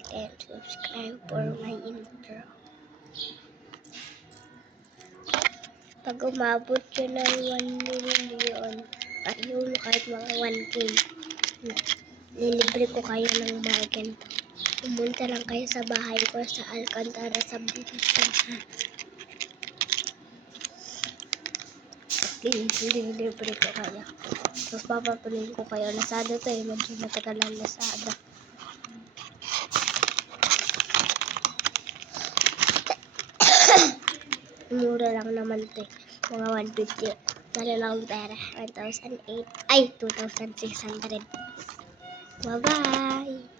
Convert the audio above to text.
like and subscribe for my intro. Pag umabot yun ng 1 million, ayun, kahit mga 1K, nilibre ko kayo ng mga ganito. Pumunta lang kayo sa bahay ko sa Alcantara Subdivision, ha? Nilibre ko kayo. Tapos papatuloy ko kayo. Lazada to eh. Medyo matagal ang Lazada. Mura lang naman to eh. Mga 150. Mali lang pera. 1,008. Ay, 2,600. Bye-bye!